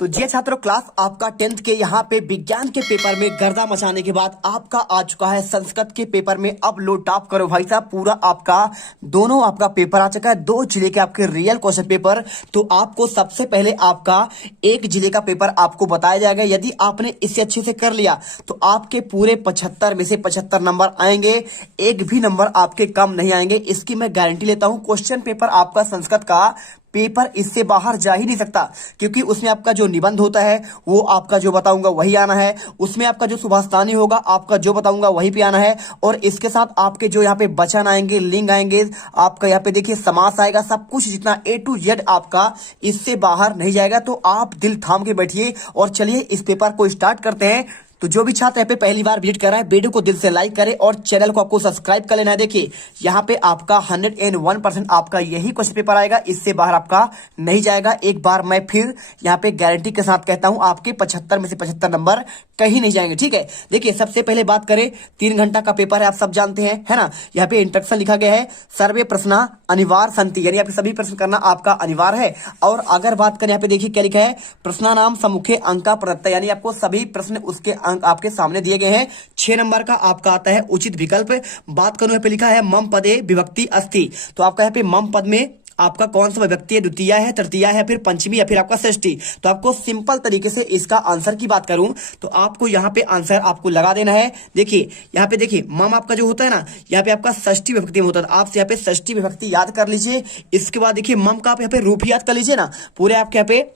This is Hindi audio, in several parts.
तो जी छात्रों, क्लास आपका 10th के यहाँ पे विज्ञान के पेपर में गर्दा मचाने के बाद आपका आ चुका है संस्कृत के पेपर में। अब लो टॉप करो भाई साहब, पूरा आपका दोनों आपका पेपर आ चुका है, 2 जिले के आपके रियल क्वेश्चन पेपर। तो आपको सबसे पहले आपका एक जिले का पेपर आपको बताया जाएगा। यदि आपने इसे अच्छे से कर लिया तो आपके पूरे 75 में से 75 नंबर आएंगे, एक भी नंबर आपके कम नहीं आएंगे, इसकी मैं गारंटी लेता हूं। क्वेश्चन पेपर आपका संस्कृत का पेपर इससे बाहर जा ही नहीं सकता, क्योंकि उसमें आपका जो निबंध होता है वो आपका जो बताऊंगा वही आना है, उसमें आपका जो सुभाषतानी होगा आपका जो बताऊंगा वही पे आना है, और इसके साथ आपके जो यहाँ पे वचन आएंगे, लिंग आएंगे, आपका यहाँ पे देखिए समास आएगा, सब कुछ जितना A to Z आपका इससे बाहर नहीं जाएगा। तो आप दिल थाम के बैठिए और चलिए इस पेपर को स्टार्ट करते हैं। तो जो भी छात्र यहाँ पे पहली बार विजिट कर रहा है, वीडियो को दिल से लाइक करें और चैनल को आपको सब्सक्राइब कर लेना है। देखिए यहाँ पे आपका 101% आपका यही क्वेश्चन पेपर आएगा, इससे बाहर आपका नहीं जाएगा। एक बार मैं फिर यहाँ पे गारंटी के साथ कहता हूं, आपके 75 में से 75 नंबर कहीं नहीं जाएंगे। ठीक है, देखिए सबसे पहले बात करें, 3 घंटा का पेपर है, आप सब जानते हैं, है ना। यहाँ पे इंस्ट्रक्शन लिखा गया है, सर्वे प्रश्न अनिवार्य संति, यानी आपके सभी प्रश्न करना आपका अनिवार्य है। और अगर बात करें यहाँ पे देखिए क्या लिखा है, प्रश्नानाम सम्मुखे अंका प्रदत्त, यानी आपको सभी प्रश्न उसके अंक आपके सामने दिए गए हैं। 6 नंबर का आपका आता है उचित विकल्प। बात करूं यहाँ पे लिखा है मम पदे विभक्ति अस्ति, तो आपका यहाँ पे मम पद में आपका कौन सा विभक्ति है, द्वितीय है, तृतीय है, फिर पंचमी या फिर आपका षष्ठी। तो आपको सिंपल तरीके से इसका आंसर की बात करूं तो आपको यहाँ पे आंसर आपको लगा देना है। देखिए यहाँ पे देखिए मम आपका जो होता है ना, यहाँ पे आपका षष्ठी विभक्ति में होता है, आप यहाँ पे षष्ठी विभक्ति याद कर लीजिए। इसके बाद देखिए मम का आप यहाँ पे रूप याद कर लीजिए ना, पूरे आपके यहाँ पे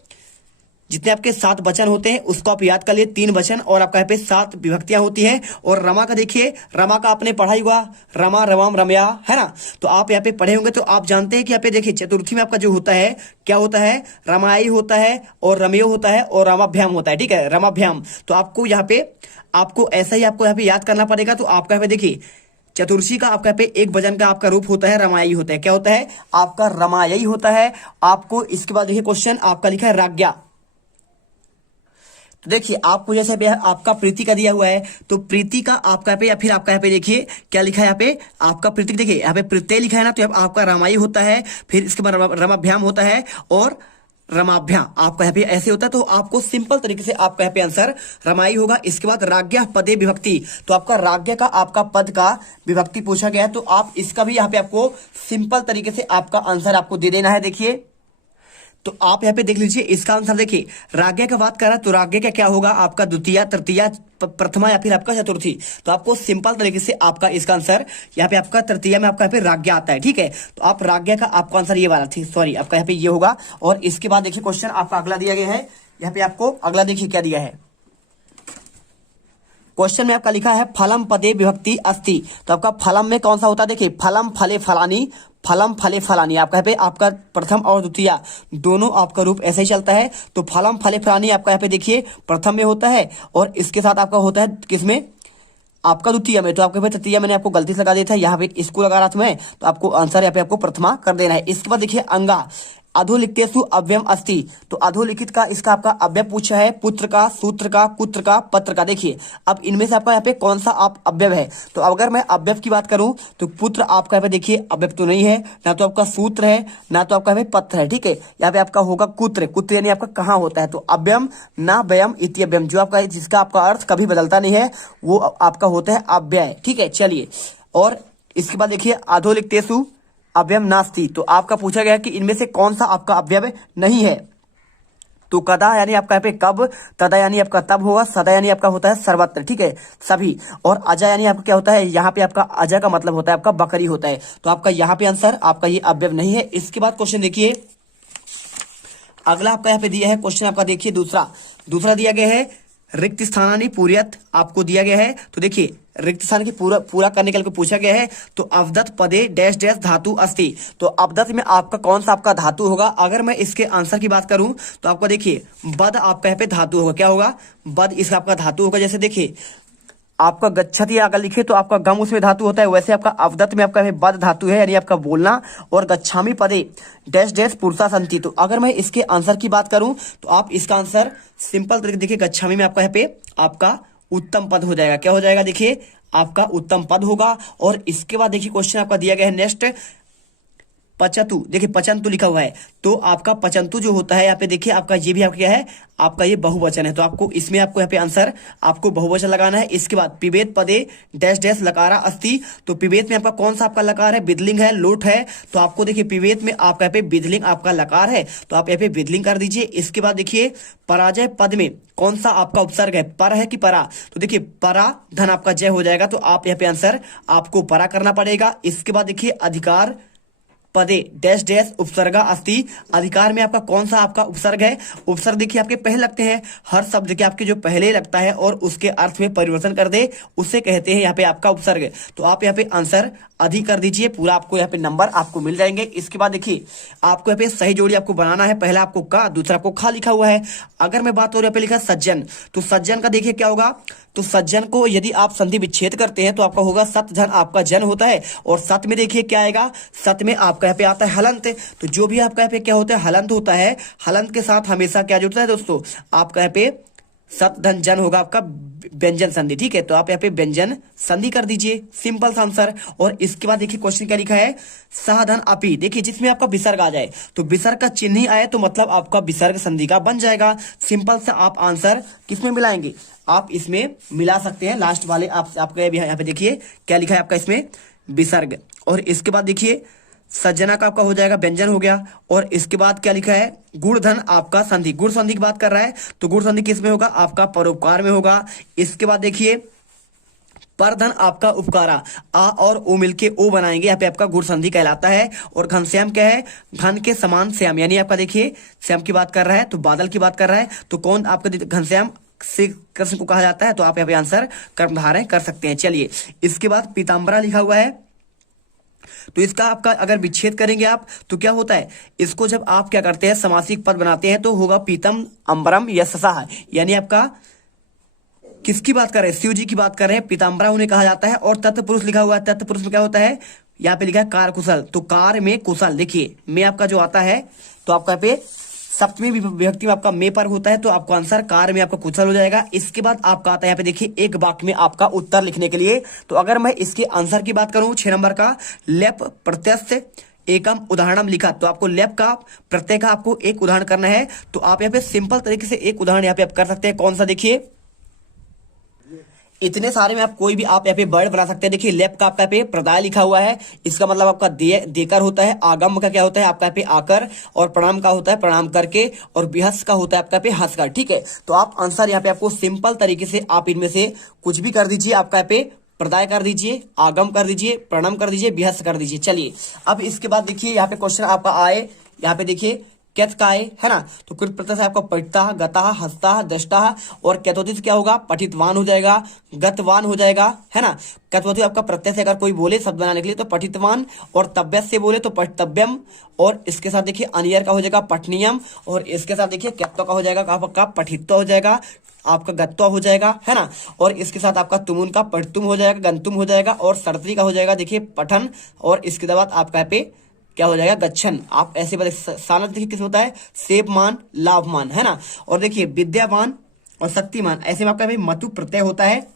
जितने आपके 7 वचन होते हैं उसको आप याद कर लिए, 3 वचन, और आपका यहाँ पे 7 विभक्तियां होती हैं। और रमा का देखिए, रमा का आपने पढ़ा ही हुआ, रमा रमम रमया, है ना। तो आप यहाँ पे पढ़े होंगे, तो आप जानते हैं कि यहाँ पे देखिए चतुर्थी में आपका जो होता है क्या होता है, रमाई होता है और रमेयो होता है और रमाभ्याम होता है। ठीक है, रमाभ्याम। तो आपको यहाँ पे आपको ऐसा ही आपको यहाँ पे याद करना पड़ेगा। तो आपका यहाँ पे देखिए चतुर्थी का आपका पे एक वचन का आपका रूप होता है रमायी होता है, क्या होता है आपका रमायी होता है। आपको इसके बाद देखिए क्वेश्चन आपका लिखा है राज्ञा। तो देखिए आपको जैसे आपका प्रीति का दिया हुआ है, तो प्रीति का आपका पे या फिर आपका यहाँ पे देखिए क्या लिखा है, यहाँ पे आपका प्रीति देखिए यहाँ पे प्रत्यय लिखा है ना, तो आपका रमाई होता है, फिर इसके बाद रमाभ्याम होता है और रमाभ्याम आपका यहाँ पे ऐसे होता है। तो आपको सिंपल तरीके से आपका यहाँ पे आंसर रमाई होगा। इसके बाद राज्ञा पदे विभक्ति, तो आपका राज्ञा का आपका पद का विभक्ति पूछा गया है, तो आप इसका भी यहाँ पे आपको सिंपल तरीके से आपका आंसर आपको दे देना है। देखिए तो आप यहाँ पे देख लीजिए इसका आंसर। देखिए राज्ञा का बात कर रहा है, तो राज्ञा का क्या होगा आपका द्वितीय, तृतीय, प्रथमा या फिर आपका चतुर्थी। तो आपको सिंपल तरीके से आपका इसका आंसर यहाँ पे आपका तृतीय में आपका यहाँ पे राज्ञा आता है। ठीक है, तो आप राज्ञा का आपका आंसर ये वाला थी, सॉरी आपका यहाँ पे ये होगा। और इसके बाद देखिए क्वेश्चन आपका अगला दिया गया है, यहाँ पे आपको अगला देखिए क्या दिया है, क्वेश्चन में आपका लिखा है फलम पदे विभक्ति अस्ति, तो आपका फलम में कौन सा होता है, देखिए फलम फले फलानी, फलम फले फलानी, आपका यहाँ पे आपका प्रथम और द्वितीय दोनों आपका रूप ऐसे ही चलता है। तो फलम फले फलानी आपका यहाँ पे देखिए प्रथम में होता है, और इसके साथ आपका होता है किसमें, आपका द्वितीय में। तो आपके पे तृतीय मैंने आपको गलती से लगा दिया था, यहाँ पे इसको लगा रहा था मैं, तो आपको आंसर यहाँ पे आपको प्रथमा कर देना है। इसके बाद देखिए अंगा अधोलिखितेषु अव्ययम अस्ति, तो अधोलिखित का इसका आपका अव्यय पूछा है, पुत्र का, सूत्र का, कुत्र का, पत्र का। देखिए अब इनमें से आपका यहाँ पे कौन सा आप अव्यय है, तो अगर मैं अव्यय की बात करूं तो पुत्र आपका यहाँ पे देखिए अव्यय तो नहीं है, ना तो आपका सूत्र है, ना तो आपका यहाँ पे पत्र है। ठीक है, यहाँ पे आपका होगा कुत्र, कुत्र यानी आपका कहाँ होता है, तो अव्ययम ना व्ययम इति अव्ययम, जो आपका जिसका आपका अर्थ कभी बदलता नहीं है वो आपका होता है अव्यय। ठीक है, चलिए। और इसके बाद देखिए अधोलिखितेषु अव्ययम नास्ति, तो आपका पूछा गया कि इनमें से कौन सा आपका अव्यय नहीं है, तो कदा यानी आपका यहाँ पे कब, तदा यानी आपका तब होगा, सदा यानी आपका होता है सर्वत्र। ठीक है, सभी। और अजा यानी आपका क्या होता है, यहाँ पे आपका अजा का मतलब होता है आपका बकरी होता है। तो आपका यहाँ पे आंसर आपका ये अव्यय नहीं है। इसके बाद क्वेश्चन देखिए अगला आपका यहाँ पे दिया है क्वेश्चन आपका, देखिए दूसरा दिया गया है रिक्त स्थानानि पूर्यत आपको दिया गया है। तो देखिए रिक्त स्थान की पूरा करने के लिए पूछा गया है, तो अवदत पदे डैश डैश धातु अस्ति, तो अवदत में आपका कौन सा आपका धातु होगा। अगर मैं इसके आंसर की बात करूं तो आपको देखिए बद आपका यहाँ पे धातु होगा, क्या होगा, बद इसका आपका धातु होगा। जैसे देखिए आपका गच्छति अगर लिखे तो आपका गम उसमें धातु होता है, वैसे आपका अवदत में आपका बद धातु है, यानी आपका बोलना। और गच्छामी पदे डैश डैश पुरुषा संति, तो अगर मैं इसके आंसर की बात करूं तो आप इसका आंसर सिंपल तरीके देखिए गच्छामी में आपका यहाँ पे आपका उत्तम पद हो जाएगा, क्या हो जाएगा, देखिए आपका उत्तम पद होगा। और इसके बाद देखिए क्वेश्चन आपका दिया गया है नेक्स्ट, पचतु, देखिए पचंतु लिखा हुआ है, तो आपका पचंतु जो होता है यहाँ पे देखिए आपका ये भी आपका क्या है, आपका ये बहुवचन है, तो आपको इसमें आपको यहाँ पे आंसर आपको बहुवचन लगाना है। इसके बाद पिबेत पदे डैश डैश लकारा अस्ति, तो पिबेत में आपका कौन सा आपका लकार है, बिदलिंग है, लोट है, तो आपको देखिए पिबेत में आपका यहाँ पे बिदलिंग आपका लकार है, तो आप यहाँ पे बिदलिंग कर दीजिए। इसके बाद देखिए पराजय पद में कौन सा आपका उपसर्ग है, पर है कि परा, तो देखिए परा धन आपका जय हो जाएगा, तो आप यहाँ पे आंसर आपको परा करना पड़ेगा। इसके बाद देखिए अधिकार पदे डैश डैश उपसर्गा अस्ति, अधिकार में आपका कौन सा आपका उपसर्ग है, उपसर्ग देखिए आपके पहले लगते हैं, हर शब्द के आपके जो पहले लगता है और उसके अर्थ में परिवर्तन कर दे उसे कहते हैं यहाँ पे आपका उपसर्ग, तो आप यहाँ पे आंसर अधिक कर दीजिए, पूरा आपको यहाँ पे नंबर आपको मिल जाएंगे। इसके बाद देखिए आपको यहाँ पे सही जोड़ी आपको बनाना है, पहला आपको का, दूसरा आपको खा लिखा हुआ है। अगर मैं बात करूँ यहाँ पे लिखा सज्जन, तो सज्जन का देखिए क्या होगा, तो सज्जन को यदि आप संधि विच्छेद करते हैं तो आपका होगा सत धन आपका जन होता है, और सत में देखिए क्या आएगा, सत में आपका यहाँ पे आता है हलंत, तो जो भी आपका यहाँ पे क्या होता है हलंत होता है, हलंत के साथ हमेशा क्या जुड़ता है दोस्तों, आपका यहाँ पे सत धन जन होगा आपका व्यंजन संधि, ठीक है, तो आप यहाँ पे व्यंजन संधि कर दीजिए, सिंपल सा आंसर। और इसके बाद देखिए क्वेश्चन क्या लिखा है, साधन अपी, देखिए जिसमें आपका विसर्ग आ जाए, तो विसर्ग का चिन्ह ही आए तो मतलब आपका विसर्ग संधि का बन जाएगा। सिंपल सा आप आंसर किसमें मिलाएंगे, आप इसमें मिला सकते हैं, लास्ट वाले आप आपका यहाँ पे देखिए क्या लिखा है आपका इसमें विसर्ग। और इसके बाद देखिए सज्जना का आपका हो जाएगा व्यंजन हो गया, और इसके बाद क्या लिखा है गुणधन आपका संधि, गुण संधि की बात कर रहा है, तो गुण संधि किस में होगा, आपका परोपकार में होगा। इसके बाद देखिए परधन आपका उपकारा, आ और ओ मिलके ओ बनाएंगे, यहाँ पे आपका गुण संधि कहलाता है। और घनश्याम क्या है, घन के समान श्याम, यानी आपका देखिए श्याम की बात कर रहा है, तो बादल की बात कर रहा है, तो कौन आपका घनश्याम से कृष्ण को कहा जाता है, तो आप यहाँ पे आंसर कर्मधारय कर सकते हैं। चलिए इसके बाद पीताम्बरा लिखा हुआ है, तो इसका आपका अगर विच्छेद करेंगे आप तो क्या होता है, इसको जब आप क्या करते हैं समासिक पद बनाते हैं तो होगा पीतम अम्बरम यशसा, यानी आपका किसकी बात कर रहे हैं, शिव जी की बात कर रहे हैं, पीताम्बरा उन्हें कहा जाता है। और तत्पुरुष लिखा हुआ है, तत्पुरुष में क्या होता है, यहाँ पे लिखा है कार कुशल, तो कार में कुशल, देखिए में आपका जो आता है तो आपका पे सप्तमी विभक्ति में आपका में पर होता है, तो आपका आंसर कार में आपका कुशल हो जाएगा। इसके बाद आपका आता है यहाँ पे देखिए एक वाक्य में आपका उत्तर लिखने के लिए, तो अगर मैं इसके आंसर की बात करूं 6 नंबर का, लेप प्रत्यय एकम उदाहरणम लिखा, तो आपको लेप का प्रत्यय का आपको एक उदाहरण करना है, तो आप यहाँ पे सिंपल तरीके से एक उदाहरण यहाँ पे आप कर सकते हैं, कौन सा देखिए इतने सारे में आप कोई भी आप यहाँ पे वर्ड बना सकते हैं। देखिए लेप का आपका पे प्रदाय लिखा हुआ है, इसका मतलब आपका देकर होता है, आगम का क्या होता है आपका पे आकर, और प्रणाम का होता है प्रणाम करके, और बिहस का होता है आपका पे हंसकर, ठीक है। तो आप आंसर यहाँ पे आपको सिंपल तरीके से आप इनमें से कुछ भी कर दीजिए, आपका पे प्रदाय कर दीजिए, आगम कर दीजिए, प्रणाम कर दीजिए, बिहस कर दीजिए। चलिए अब इसके बाद देखिए यहाँ पे क्वेश्चन आपका आए, यहाँ पे देखिए कैत काय है ना, तो कृत प्रत्यय से आपका पठिता गता हस्ता दृष्टा, और कैतवती से क्या होगा पठितवान हो जाएगा, गतवान हो जाएगा, है ना। कैतवती आपका प्रत्यय से अगर कोई बोले शब्द बनाने के लिए तो पठितवान, और तव्य से बोले तो पठतव्यम, और इसके साथ देखिए अनियर का हो जाएगा पठनियम, और इसके साथ देखिए कैत्व का हो जाएगा आपका पठित्व हो जाएगा, आपका गत्वा हो जाएगा, है ना। और इसके साथ आपका तुमुन का पठतुम हो जाएगा, गंतुम हो जाएगा, और सर्दी का हो जाएगा देखिए पठन, और इसके बाद आपका पे क्या हो जाएगा गच्छन। आप ऐसे बता सानस देखिए किस होता है सेवमान लाभमान, है ना। और देखिए विद्यावान और शक्तिमान, ऐसे में आपका भाई मतु प्रत्यय होता है।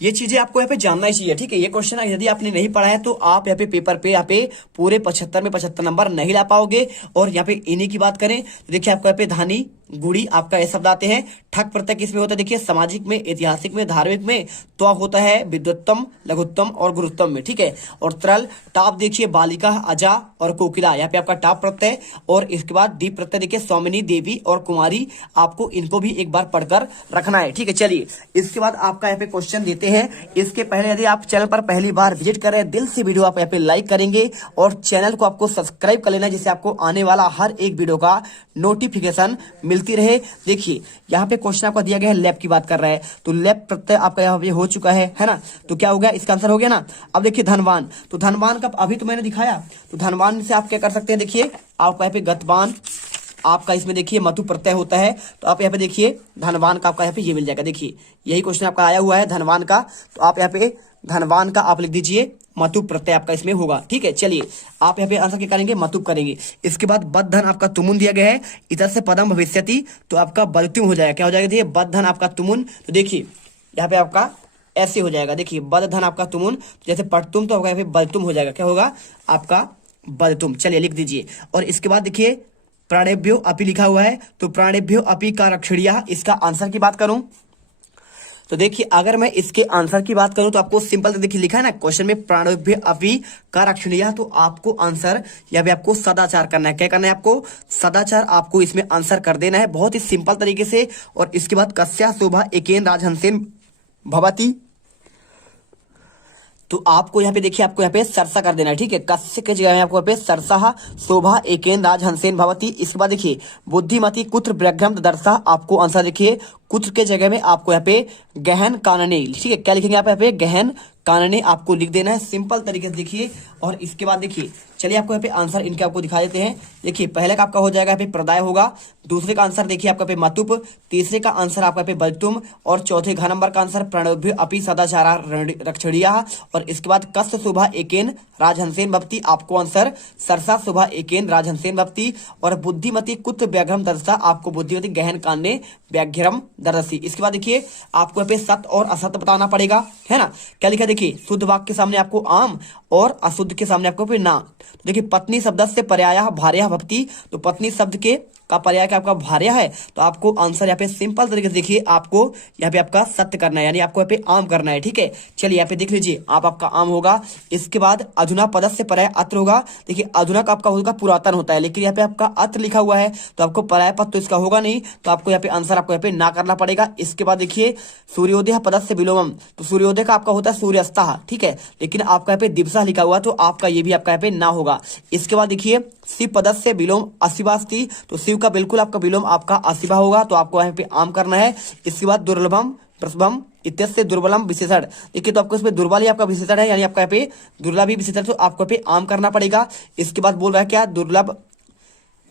ये चीजें आपको यहाँ पे जानना ही चाहिए, ठीक है। ये क्वेश्चन यदि आपने नहीं पढ़ा है तो आप यहाँ पे पेपर पे यहाँ पे पूरे 75 में 75 नंबर नहीं ला पाओगे। और यहाँ पे इन्हीं की बात करें तो देखिए आपको यहाँ पे धानी गुड़ी आपका ये शब्द आते हैं। ठक प्रत्यय किसमें होता है, देखिए सामाजिक में, ऐतिहासिक में, धार्मिक में, तो होता है विद्वत्तम, लघुत्तम और गुरुत्तम में, ठीक है। और तरल टाप देखिए बालिका, अजा और कोकिला, यहाँ पे आपका टाप प्रत्यय। और इसके बाद डी प्रत्यय देखिए स्वामिनी, देवी और कुमारी, आपको इनको भी एक बार पढ़कर रखना है, ठीक है। चलिए इसके बाद आपका यहाँ पे क्वेश्चन देते हैं। इसके पहले यदि आप चैनल पर पहली बार विजिट कर रहे हैं, दिल से वीडियो आप यहाँ पे लाइक करेंगे और चैनल को आपको सब्सक्राइब कर लेना, जिससे आपको आने वाला हर एक वीडियो का नोटिफिकेशन मिलती रहे। देखिए यहाँ पे क्वेश्चन आपका दिया गया है, लैप की बात कर रहा है, तो लैप प्रत्यय आपका यहाँ पे हो चुका है ना। तो क्या हो गया, इसका आंसर हो गया ना। अब देखिए धनवान, तो धनवान का अभी तो मैंने दिखाया, तो धनवान से आप क्या कर सकते हैं, देखिए आपका यहाँ पे गतवान, आपका इसमें देखिए मतु प्रत्यय होता है, तो आप यहाँ पे देखिए धनवान का आपका यहाँ पे ये मिल जाएगा। देखिए यही क्वेश्चन आपका आया हुआ है धनवान का, तो आप यहाँ पे धनवान का आप लिख दीजिए मतु प्रत्यय आपका इसमें होगा, ठीक है। चलिए आप यहाँ पे आंसर क्या करेंगे, मतुप करेंगे। इसके बाद बद धन आपका तुमुन दिया गया है, इधर से पदम भविष्यति, तो आपका बदतुम हो जाएगा। क्या हो जाएगा, देखिए बद धन आपका तुमुन, तो देखिए यहाँ पे आपका ऐसे हो जाएगा। देखिए बद धन आपका तुमुन, जैसे पटतुम तो आपका यहाँ पे बदतुम हो जाएगा। क्या होगा, आपका बदतुम। चलिए लिख दीजिए। और इसके बाद देखिए प्राणेभ्यो अपि लिखा हुआ है, तो प्राणेभ्यो अपि का रक्षणीय, इसका आंसर की बात करूं तो देखिए अगर मैं इसके आंसर की बात करूं तो आपको सिंपल तो देखिए लिखा है ना क्वेश्चन में प्राणेभ्यो अपि का रक्षणीय, तो आपको आंसर या भी आपको सदाचार करना है। क्या करना है आपको? सदाचार आपको इसमें आंसर कर देना है बहुत ही सिंपल तरीके से। और इसके बाद कस्या शोभा एकेन राजहंसेन भवती, तो आपको यहाँ पे देखिए आपको यहाँ पे सरसा कर देना है, ठीक है। कस्य के जगह में आपको यहाँ पे सरसा शोभा एकेन राजहंसेन भवती। इसके बाद देखिए बुद्धिमती कुत्र व्याघ्रम दर्शा, आपको आंसर देखिए कुत्र के जगह में आपको यहाँ पे गहन कानने, ठीक है। क्या लिखेंगे आप यहाँ पे? गहन कानने आपको लिख देना है सिंपल तरीके से देखिए। और इसके बाद देखिए चलिए आपको यहाँ पे आंसर इनके आपको दिखा देते हैं। देखिए पहले का आपका हो जाएगा यहाँ पे प्रदाय होगा, दूसरे का आंसर देखिए आपका पे मतुप, तीसरे का आंसर आपका पे बलतुम, और चौथे घ नंबर का आंसर प्रणोभ्य अपि सदाचारा रक्षणीय। और इसके बाद कस्य शोभा एकेन राजहंसेन भवती, आपको आंसर सरसा शोभा एकेन राजहंसेन भवती। और बुद्धिमती कुत्र व्याघ्रम दर्शा, आपको बुद्धिमती गहन कान्ने व्याघ्रम दर्शी। इसके बाद देखिए आपको यहाँ पे सत्य और असत्य बताना पड़ेगा, है ना। क्या लिखा देखिए शुद्ध वाक्य के सामने आपको आम और अशुद्ध के सामने आपको फिर ना। तो देखिए पत्नी शब्द से पर्याय भार्या भवती, तो पत्नी शब्द के का पर्याय क्या आपका भार्या है, तो आपको आंसर यहाँ पे सिंपल तरीके से देखिए आपको यहाँ पे आपका सत्य करना है, यानी आपको यहाँ पे आम करना है, ठीक है। चलिए यहाँ पे देख लीजिए आप आपका आम होगा। इसके बाद अधुना पद से पर्याय अत्र होगा। देखिए अधुना का आपका होगा पुरातन होता है, लेकिन यहाँ पे आपका अत्र लिखा हुआ है तो आपको पर्याय पद तो इसका होगा नहीं, तो आपको यहाँ पे आंसर आपको यहाँ पे ना करना पड़ेगा। इसके बाद देखिए सूर्योदय पद से विलोमम, तो सूर्योदय का आपका होता है सूर्यास्तः, ठीक है, लेकिन आपका यहाँ पे दिवसा लिखा हुआ तो आपका ये भी आपका यहाँ पे ना होगा। इसके बाद देखिए शिव पद से विलोम अशिवास्ति, तो शिव का बिल्कुल आपका विलोम आपका अशिवा होगा, तो आपको यहाँ पे आम करना है। इसके बाद दुर्लभम प्रसभम इत्यस्य दुर्बलम विशेषण, देखिए तो आपको इसमें दुर्बल ही आपका विशेषण है, यानी आपका यहाँ पे दुर्लभ ही विशेषण, तो आपको यहाँ पे आम करना पड़ेगा। इसके बाद बोल रहा है क्या दुर्लभ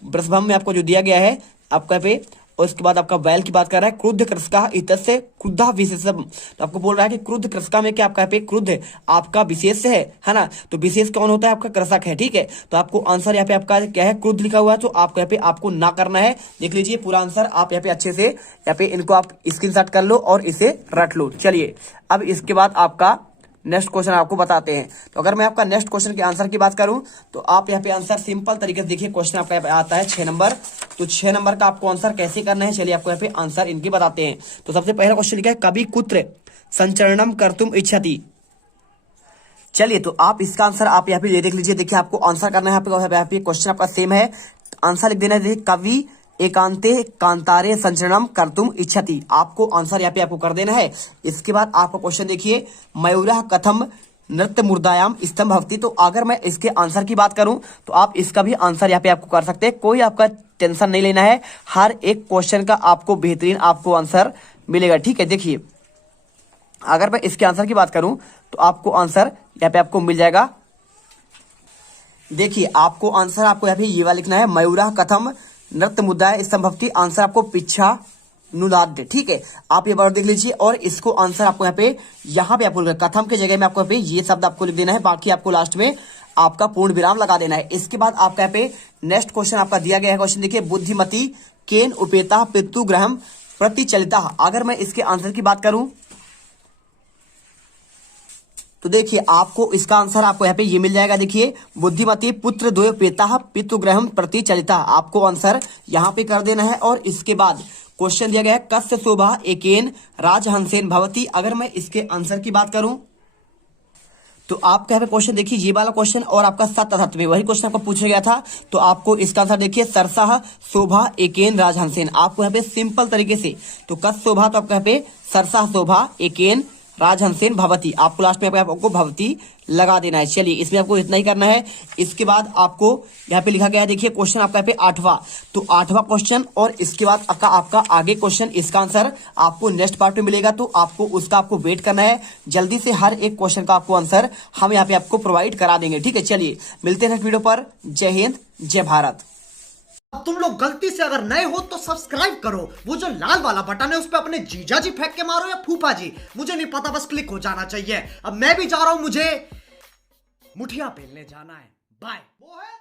प्रसभम में आपको जो दिया गया है आपका यहाँ पे। और उसके बाद आपका वैल की बात कर रहा है क्रुद्ध कृषका इत्यस्य क्रुद्धा विशेषम, तो आपको बोल रहा है कि क्रुद्ध कृषका में क्या आपका यहाँ पे क्रुद्ध आपका विशेष है ना, तो विशेष कौन होता है? आपका कृषक है, ठीक है। तो आपको आंसर यहाँ पे आपका क्या है? क्रुद्ध लिखा हुआ है, तो आपको यहाँ पे आपको ना करना है। देख लीजिए पूरा आंसर आप यहाँ पे अच्छे से यहाँ पे इनको आप स्क्रीनशॉट कर लो और इसे रट लो। चलिए अब इसके बाद आपका नेक्स्ट क्वेश्चन आपको बताते हैं। तो अगर मैं आपका नेक्स्ट क्वेश्चन के आंसर की बात करूं तो आप यहाँ पे आंसर सिंपल तरीके से देखिए। क्वेश्चन आपका यहाँ पे आता है 6 नंबर, तो 6 नंबर का आपको आंसर कैसे करना है चलिए आपको यहाँ पे आंसर इनके बताते हैं। तो सबसे पहला क्वेश्चन लिखा है कवि कुत्र संचरणम कर्तुम इच्छति। चलिए तो आप इसका आंसर आप यहाँ पे देख लीजिए। देखिए आपको आंसर करना है यहाँ पे क्वेश्चन आपका सेम है, आंसर लिख देना है। देखिए कवि एकांते कांतारे संचरणम कर्तुम इच्छति, आपको आंसर यहाँ पे आपको कर देना है। इसके बाद आपका क्वेश्चन देखिए मयूरः कथम नृत्य मुर्दायाम स्तंभ भवति, तो अगर मैं इसके आंसर की बात करूं तो आप इसका भी आंसर यहाँ पे आपको कर सकते हैं, कोई आपका टेंशन नहीं लेना है, हर एक क्वेश्चन का आपको बेहतरीन आपको आंसर मिलेगा, ठीक है। देखिए अगर मैं इसके आंसर की बात करूं तो आपको आंसर यहाँ पे आपको मिल जाएगा। देखिए आपको आंसर आपको यहाँ पे ये वाला लिखना है मयूरः कथम नृत्य मुद्दा स्तंभवती, आंसर आपको पिछा नुलाद, ठीक है। आप ये बार देख लीजिए और इसको आंसर आपको यहाँ पे आपको कथम के जगह में आपको यहाँ पे ये शब्द आपको लिख देना है, बाकी आपको लास्ट में आपका पूर्ण विराम लगा देना है। इसके बाद आपका यहाँ पे नेक्स्ट क्वेश्चन आपका दिया गया है। क्वेश्चन देखिए बुद्धिमती केन उपेता पितृग्रहम प्रतिचलिता, अगर मैं इसके आंसर की बात करूं तो देखिए आपको इसका आंसर आपको यहाँ पे ये मिल जाएगा। देखिए बुद्धिमती पुत्र द्वय पेता पितृग्रहम प्रति चलिता, आपको आंसर यहाँ पे कर देना है। और इसके बाद क्वेश्चन दिया गया है कस्य शोभा एकेन राजहंसेन भवती, अगर मैं इसके आंसर की बात करूं तो आपका यहाँ पे क्वेश्चन देखिए ये वाला क्वेश्चन और आपका सत्य असत्य में वही क्वेश्चन आपको पूछा गया था, तो आपको इसका आंसर देखिए सरसा शोभा एकेन राजहंसेन, आपको यहाँ पे सिंपल तरीके से तो कस शोभा तो आपका यहाँ पे सरसा शोभा एकेन राजहंसेन भवती, आपको लास्ट में आपको भवती लगा देना है। चलिए इसमें आपको इतना ही करना है। इसके बाद आपको यहाँ पे लिखा गया है देखिए क्वेश्चन आपका यहाँ पे 8वां, तो 8वां क्वेश्चन और इसके बाद आपका आगे क्वेश्चन इसका आंसर आपको नेक्स्ट पार्ट में मिलेगा, तो आपको उसका आपको वेट करना है। जल्दी से हर एक क्वेश्चन का आपको आंसर हम यहाँ पे आपको प्रोवाइड करा देंगे, ठीक है। चलिए मिलते हैं नेक्स्ट वीडियो पर। जय हिंद जय भारत। अब तुम लोग गलती से अगर नए हो तो सब्सक्राइब करो, वो जो लाल वाला बटन है उस पर अपने जीजा जी फेंक के मारो या फूफा जी, मुझे नहीं पता, बस क्लिक हो जाना चाहिए। अब मैं भी जा रहा हूं, मुझे मुठिया पेलने जाना है। बाय। वो है